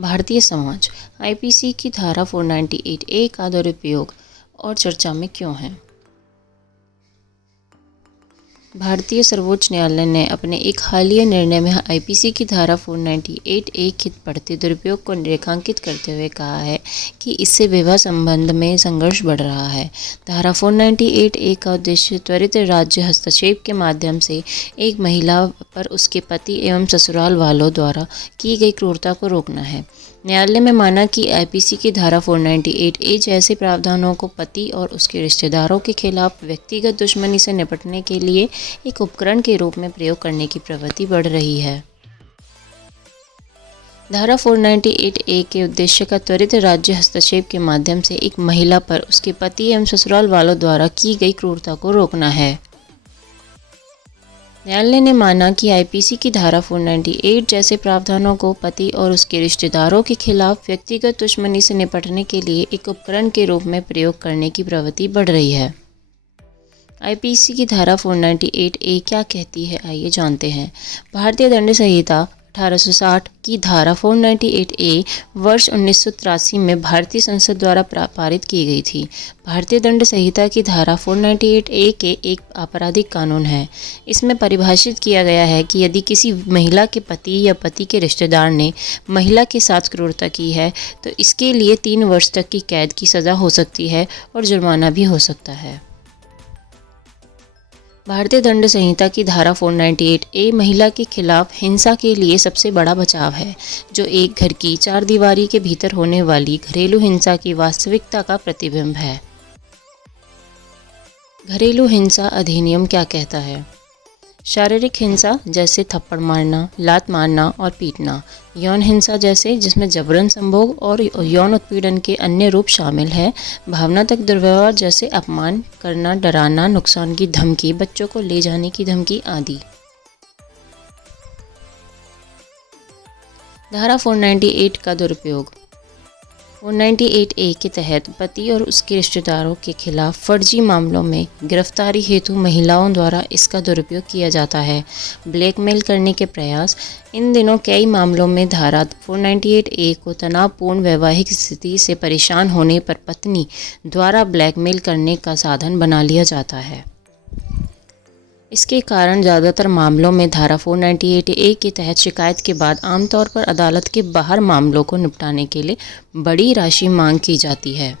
Bharatiya Samaj IPC की धारा 498A का दुरुपयोग और चर्चा में क्यों है। भारतीय सर्वोच्च न्यायालय ने अपने एक हालिया निर्णय में आईपीसी की धारा 498A के बढ़ते दुरुपयोग को रेखांकित करते हुए कहा है कि इससे विवाह संबंध में संघर्ष बढ़ रहा है। धारा 498A का उद्देश्य त्वरित राज्य हस्तक्षेप के माध्यम से एक महिला पर उसके पति एवं ससुराल वालों द्वारा की गई क्रूरता को रोकना है। न्यायालय में माना कि आईपीसी की धारा 498A जैसे प्रावधानों को पति और उसके रिश्तेदारों के खिलाफ व्यक्तिगत दुश्मनी से निपटने के लिए एक उपकरण के रूप में प्रयोग करने की प्रवृत्ति बढ़ रही है। धारा 498A के उद्देश्य का त्वरित राज्य हस्तक्षेप के माध्यम से एक महिला पर उसके पति एवं ससुराल वालों द्वारा की गई क्रूरता को रोकना है। न्यायालय ने माना कि आईपीसी की धारा 498 जैसे प्रावधानों को पति और उसके रिश्तेदारों के खिलाफ व्यक्तिगत दुश्मनी से निपटने के लिए एक उपकरण के रूप में प्रयोग करने की प्रवृत्ति बढ़ रही है। आईपीसी की धारा 498A क्या कहती है, आइए जानते हैं। भारतीय दंड संहिता 1860 की धारा 498A वर्ष 1983 में भारतीय संसद द्वारा पारित की गई थी। भारतीय दंड संहिता की धारा 498A के एक आपराधिक कानून है। इसमें परिभाषित किया गया है कि यदि किसी महिला के पति या पति के रिश्तेदार ने महिला के साथ क्रूरता की है तो इसके लिए 3 वर्ष तक की कैद की सज़ा हो सकती है और जुर्माना भी हो सकता है। भारतीय दंड संहिता की धारा 498A महिला के खिलाफ हिंसा के लिए सबसे बड़ा बचाव है, जो एक घर की 4 दीवारी के भीतर होने वाली घरेलू हिंसा की वास्तविकता का प्रतिबिंब है। घरेलू हिंसा अधिनियम क्या कहता है? शारीरिक हिंसा जैसे थप्पड़ मारना, लात मारना और पीटना, यौन हिंसा जैसे जिसमें जबरन संभोग और यौन उत्पीड़न के अन्य रूप शामिल है, भावनात्मक दुर्व्यवहार जैसे अपमान करना, डराना, नुकसान की धमकी, बच्चों को ले जाने की धमकी आदि। धारा 498 का दुरुपयोग। 498A के तहत पति और उसके रिश्तेदारों के खिलाफ फर्जी मामलों में गिरफ्तारी हेतु महिलाओं द्वारा इसका दुरुपयोग किया जाता है। ब्लैकमेल करने के प्रयास। इन दिनों कई मामलों में धारा 498A को तनावपूर्ण वैवाहिक स्थिति से परेशान होने पर पत्नी द्वारा ब्लैकमेल करने का साधन बना लिया जाता है। इसके कारण ज़्यादातर मामलों में धारा 498A के तहत शिकायत के बाद आमतौर पर अदालत के बाहर मामलों को निपटाने के लिए बड़ी राशि मांग की जाती है।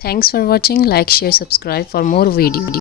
Thanks for watching. Like, share, subscribe for more video.